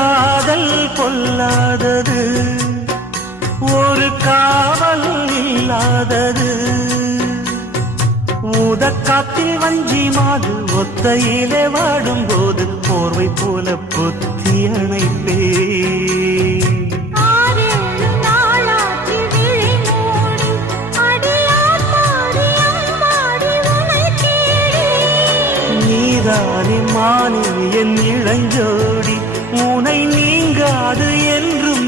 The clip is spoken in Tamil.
காதல் பொல்லாதது, ஒரு காவல் இல்லாதது. ஊதக்காத்தில் வஞ்சி மாது ஒத்தையிலே வாடும்போது போர்வை போல பொத்தி அணைப்பே. நீதானே மானே என் இளஞ்சோடி, உனை நீங்காது என்று